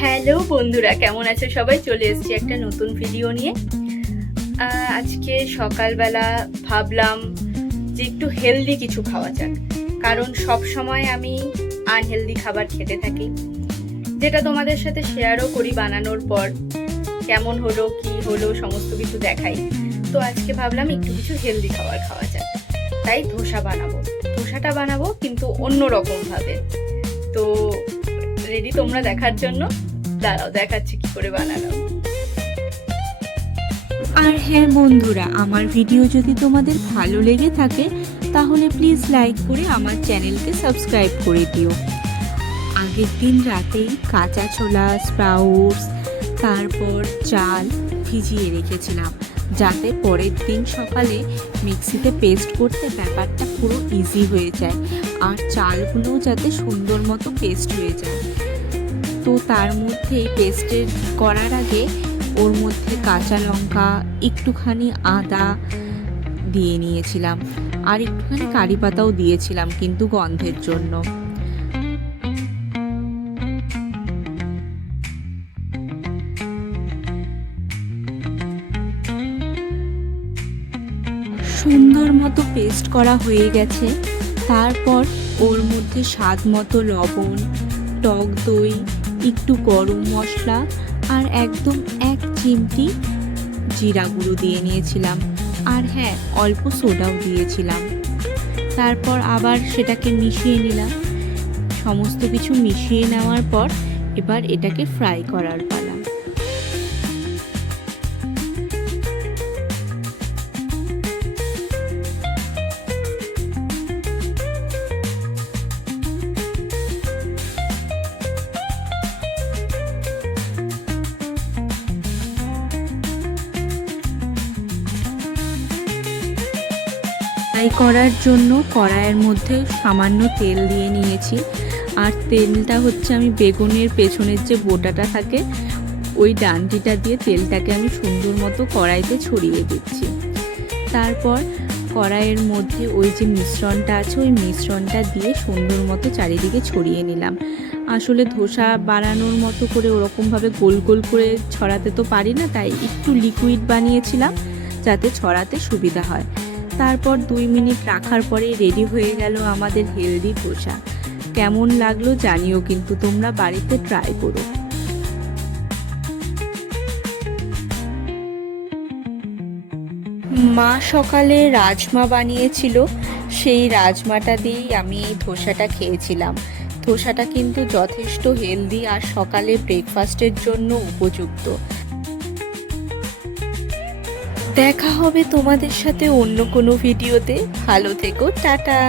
Hello বন্ধুরা, কেমন আছো সবাই? চলে এসেছি একটা নতুন ভিডিও নিয়ে। আজকে সকালবেলা ভাবলাম যে একটু হেলদি কিছু খাওয়া যাক, কারণ সব সময় আমি আনহেলদি খাবার খেতে থাকি, যেটা তোমাদের সাথে শেয়ারও করি বানানোর পর কেমন হলো কি হলো সমস্ত কিছু দেখাই। তো আজকে ভাবলাম একটু কিছু হেলদি খাবার খাওয়া যাক, তাই ধোসাটা বানাবো কিন্তু অন্য রকম ভাবে। তো রেডি তোমরা দেখার জন্য? দাঁড়াও দেখাচ্ছি কি করে বানানো। আর হ্যাঁ বন্ধুরা, আমার ভিডিও যদি তোমাদের ভালো লেগে থাকে তাহলে প্লিজ লাইক করে আমার চ্যানেলকে সাবস্ক্রাইব করে দিও। আগের দিন রাতেই কাঁচা ছোলা, স্প্রাউটস, তারপর চাল ভিজিয়ে রেখেছিলাম, যাতে পরের দিন সকালে মিক্সিতে পেস্ট করতে ব্যাপারটা পুরো ইজি হয়ে যায় আর চালগুলো যাতে সুন্দর মতো পেস্ট হয়ে যায়। তো তার মধ্যে পেস্টের করার আগে ওর মধ্যে কাঁচা লঙ্কা, একটুখানি আদা দিয়ে নিয়েছিলাম আর একটুখানি কারি পাতাও দিয়েছিলাম কিন্তু গন্ধের জন্য। সুন্দর মতো পেস্ট করা হয়ে গেছে। তারপর ওর মধ্যে স্বাদ মতো লবণ, টক দই, একটু গরম মশলা আর একদম 1 চিমটি জিরা গুঁড়ো দিয়ে নিয়েছিলাম, আর হ্যাঁ অল্প সোডাও দিয়েছিলাম। তারপর আবার সেটাকে মিশিয়ে নিলাম। সমস্ত কিছু মিশিয়ে নেওয়ার পর এবার এটাকে ফ্রাই করার পালা। ফ্রাই করার জন্য কড়াইয়ের মধ্যে সামান্য তেল দিয়ে নিয়েছি, আর তেলটা হচ্ছে আমি বেগুনের পেছনের যে বোটাটা থাকে ওই ডান্ডিটা দিয়ে তেলটাকে আমি সুন্দর মতো কড়াইতে ছড়িয়ে দিচ্ছি। তারপর কড়াইয়ের মধ্যে ওই যে মিশ্রণটা আছে ওই মিশ্রণটা দিয়ে সুন্দর মতো চারিদিকে ছড়িয়ে নিলাম। আসলে ধোসা বানানোর মতো করে ওরকমভাবে গোল গোল করে ছড়াতে তো পারি না, তাই একটু লিকুইড বানিয়েছিলাম যাতে ছড়াতে সুবিধা হয়। তারপর 2 মিনিট রাখার পরে রেডি হয়ে গেল আমাদের হেলদি ধোসা। কেমন লাগলো জানিও, কিন্তু তোমরা বাড়িতে ট্রাই করো। মা সকালে রাজমা বানিয়েছিল, সেই রাজমাটা দিয়েই আমি এই ধোসাটা খেয়েছিলাম। ধোসাটা কিন্তু যথেষ্ট হেলদি আর সকালে ব্রেকফাস্টের জন্য উপযুক্ত। দেখা হবে তোমাদের সাথে অন্য কোনো ভিডিওতে। ভালো থেকো, টাটা।